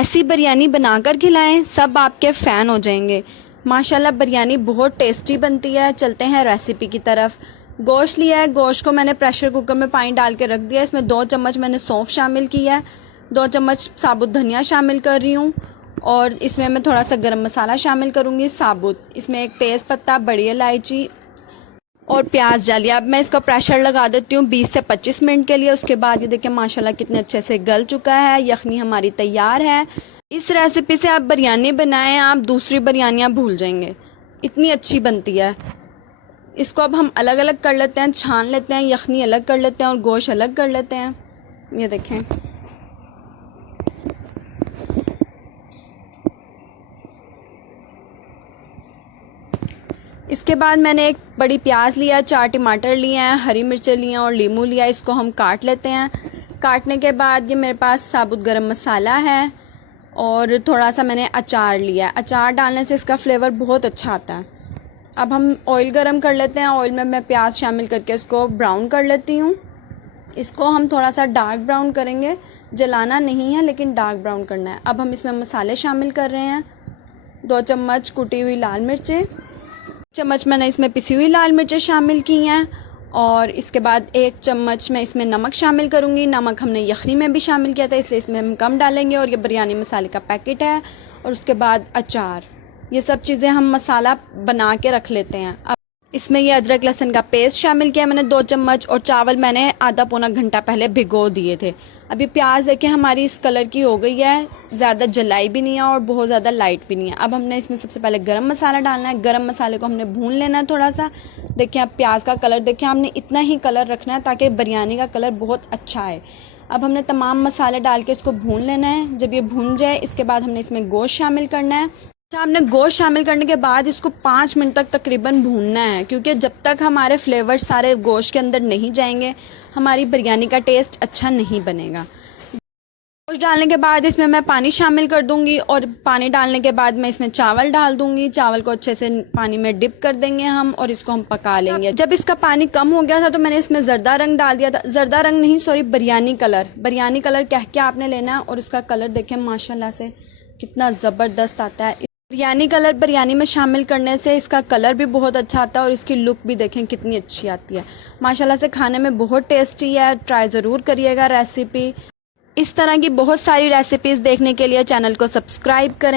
ऐसी बिरयानी बनाकर खिलाएं, सब आपके फ़ैन हो जाएंगे। माशाल्लाह बिरयानी बहुत टेस्टी बनती है। चलते हैं रेसिपी की तरफ। गोश्त लिया है, गोश्त को मैंने प्रेशर कुकर में पानी डाल के रख दिया। इसमें 2 चम्मच मैंने सौंफ शामिल किया है, 2 चम्मच साबुत धनिया शामिल कर रही हूँ और इसमें मैं थोड़ा सा गरम मसाला शामिल करूँगी साबुत। इसमें एक तेज़ पत्ता, बड़ी इलायची और प्याज डालिए। अब मैं इसका प्रेशर लगा देती हूँ 20 से 25 मिनट के लिए। उसके बाद ये देखिए माशाल्लाह कितने अच्छे से गल चुका है। यखनी हमारी तैयार है। इस रेसिपी से आप बिरयानी बनाएं, आप दूसरी बिरयानियाँ भूल जाएंगे, इतनी अच्छी बनती है। इसको अब हम अलग अलग कर लेते हैं, छान लेते हैं, यखनी अलग कर लेते हैं और गोश्त अलग कर लेते हैं। ये देखें, इसके बाद मैंने एक बड़ी प्याज लिया, 4 टमाटर लिए हैं, हरी मिर्चें लिए हैं और लीमू लिया। इसको हम काट लेते हैं। काटने के बाद ये मेरे पास साबुत गरम मसाला है और थोड़ा सा मैंने अचार लिया है। अचार डालने से इसका फ्लेवर बहुत अच्छा आता है। अब हम ऑयल गरम कर लेते हैं। ऑयल में मैं प्याज शामिल करके इसको ब्राउन कर लेती हूँ। इसको हम थोड़ा सा डार्क ब्राउन करेंगे, जलाना नहीं है लेकिन डार्क ब्राउन करना है। अब हम इसमें मसाले शामिल कर रहे हैं। 2 चम्मच कुटी हुई लाल मिर्चें, चम्मच मैंने इसमें पिसी हुई लाल मिर्चें शामिल की हैं और इसके बाद 1 चम्मच मैं इसमें नमक शामिल करूँगी। नमक हमने यखनी में भी शामिल किया था इसलिए इसमें हम कम डालेंगे। और ये बिरयानी मसाले का पैकेट है। और उसके बाद अचार, ये सब चीज़ें हम मसाला बना के रख लेते हैं। अब इसमें ये अदरक लहसुन का पेस्ट शामिल किया मैंने 2 चम्मच और चावल मैंने आधा पौना घंटा पहले भिगो दिए थे। अभी प्याज देखिए हमारी इस कलर की हो गई है, ज़्यादा जलाई भी नहीं है और बहुत ज़्यादा लाइट भी नहीं है। अब हमने इसमें सबसे पहले गरम मसाला डालना है। गरम मसाले को हमने भून लेना है थोड़ा सा। देखिए अब प्याज का कलर देखिए, हमने इतना ही कलर रखना है ताकि बिरयानी का कलर बहुत अच्छा है। अब हमने तमाम मसाले डाल के इसको भून लेना है। जब ये भून जाए इसके बाद हमने इसमें गोश्त शामिल करना है। हमने गोश्त शामिल करने के बाद इसको 5 मिनट तक तकरीबन भूनना है, क्योंकि जब तक हमारे फ्लेवर सारे गोश्त के अंदर नहीं जाएंगे हमारी बिरयानी का टेस्ट अच्छा नहीं बनेगा। गोश्त डालने के बाद इसमें मैं पानी शामिल कर दूंगी और पानी डालने के बाद मैं इसमें चावल डाल दूंगी। चावल को अच्छे से पानी में डिप कर देंगे हम और इसको हम पका लेंगे। जब इसका पानी कम हो गया था तो मैंने इसमें ज़र्दा रंग डाल दिया था। ज़र्दा रंग नहीं, sorry, biryani colour. Biryani colour कह के आपने लेना है और इसका कलर देखें माशाल्लाह से कितना ज़बरदस्त आता है। बिरयानी कलर बिरयानी में शामिल करने से इसका कलर भी बहुत अच्छा आता है और इसकी लुक भी देखें कितनी अच्छी आती है। माशाल्लाह से खाने में बहुत टेस्टी है। ट्राई ज़रूर करिएगा रेसिपी। इस तरह की बहुत सारी रेसिपीज़ देखने के लिए चैनल को सब्सक्राइब करें।